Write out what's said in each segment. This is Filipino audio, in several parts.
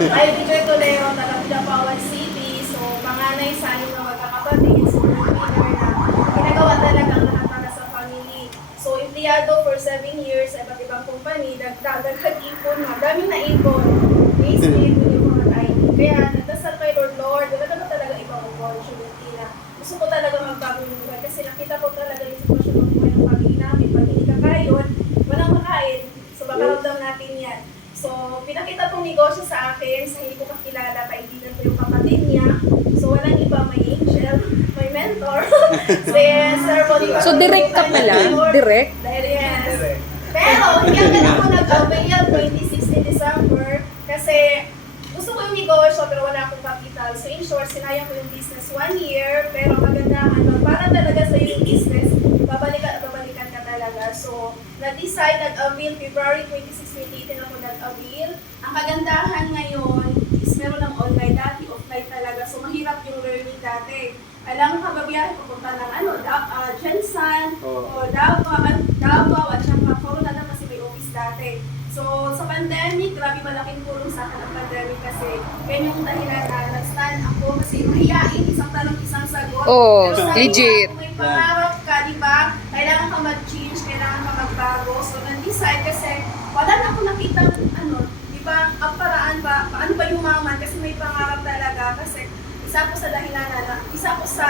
Ay, Joy Tolero, taga Pinapawan City. So, panganay sa anim na magkakapatid. So, winner na ginagawa talaga ang lahat para sa family. So, empleyado for 7 years sa iba't ibang company, dagdag-ipon, madaming naipon. Basically, yung mga ID. Kaya, nagdasal kay Lord, wala naman talaga ibang opportunity na gusto ko talaga magbago yung buhay. Kasi nakita ko talaga yung sitwasyon ng buhay ng family namin. Pag hindi kakayon, walang makain. So, makaramdam natin yan. So, pinakita tong negosyo sa akin, sa hindi ko kakilala, kaibigan ko yung kapatid niya. So, walang iba, may angel, may mentor. Sir Bonifacio. So, direct ka pala? Direct? Yes. Pero, hindi agad ako nag-avail 26 December kasi gusto ko yung negosyo pero wala akong capital. So, in short, sinayang ko yung business 1 year, pero kagandahan, para talaga sa yung business, babalikan ka talaga. So, nag-decide, nag-avail, February 26, 2018 ako nag-avail. Ang kagandahan ngayon is meron ng online, dati offline talaga. So, mahirap yung learning dati. Kailangan ka babiyahe pupunta ng Jensan, o Davao, at saka Coronado kasi may office dati. So, sa pandemic, grabe malaking tulong sa akin ang pandemic kasi yan yung dahilan na nag-stand ako kasi mahihain, isang tanong, isang sagot. Oh, Pero sabi legit. nga, kung may pangarap ka, di ba? Kailangan ka mag-change, kailangan ka magbago. So, nag-decide kasi wala na ako nakita, di ba, ang paraan ba, paano ba yumaman kasi may pangarap talaga kasi isa ko sa dahilan na, isa ko sa,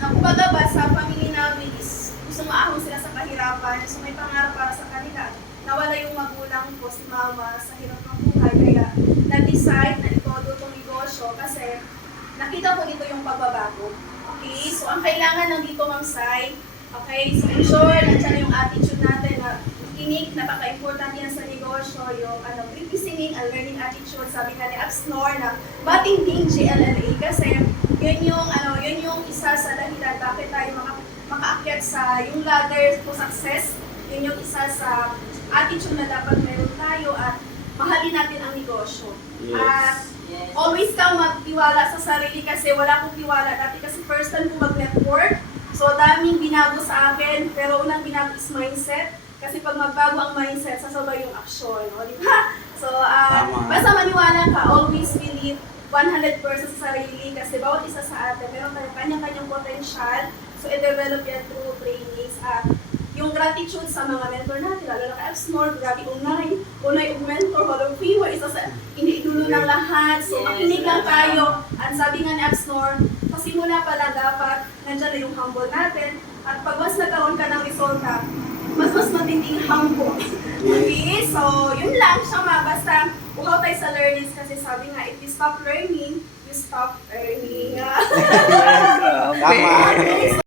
kumbaga ba, sa pamilya namin is gusto maahon sila sa kahirapan. So, may pangarap para sa kanila. Nawala yung magulang ko, si mama, sa hirap ng buhay. Kaya na-decide na itodo itong negosyo kasi nakita ko dito yung pagbabago. Okay? So, ang kailangan ng dito, Ma'am Sai, okay? So, in short, nandiyan yung attitude natin na kinig, napaka-important yan sa negosyo, yung listening and learning attitude, sabi nga ni Absnor na matinding GLLA kasi yun yung isa sa dahilan bakit tayo makaakyat sa yung ladder to success. Yun yung isa sa attitude na dapat meron tayo at mahalin natin ang negosyo. At always kang magtiwala sa sarili kasi wala akong tiwala. Dati kasi first time ko mag-network, so daming binago sa akin, pero unang binago is mindset. Kasi pag magbago ang mindset, sasabay yung action. O, di ba? So, basta maniwala ka, always believe 100% sa sarili kasi bawat isa sa atin, meron tayong kanya-kanyang potential. So, i-develop yan through trainings at yung gratitude sa mga mentor natin, lalo na kay Absnor, grabe unay yung mentor, walang piwa, isa sa iniidulo ng lahat. So, makinig lang tayo. At sabi nga ni Absnor, pasimula pala dapat, nandiyan na yung humble natin. At pag mas nagkaroon ka ng resulta, mas matinding humble. Okay? So, yun lang siya basta uhaw tayo sa learnings kasi sabi nga, if you stop learning, you stop earning. Tama.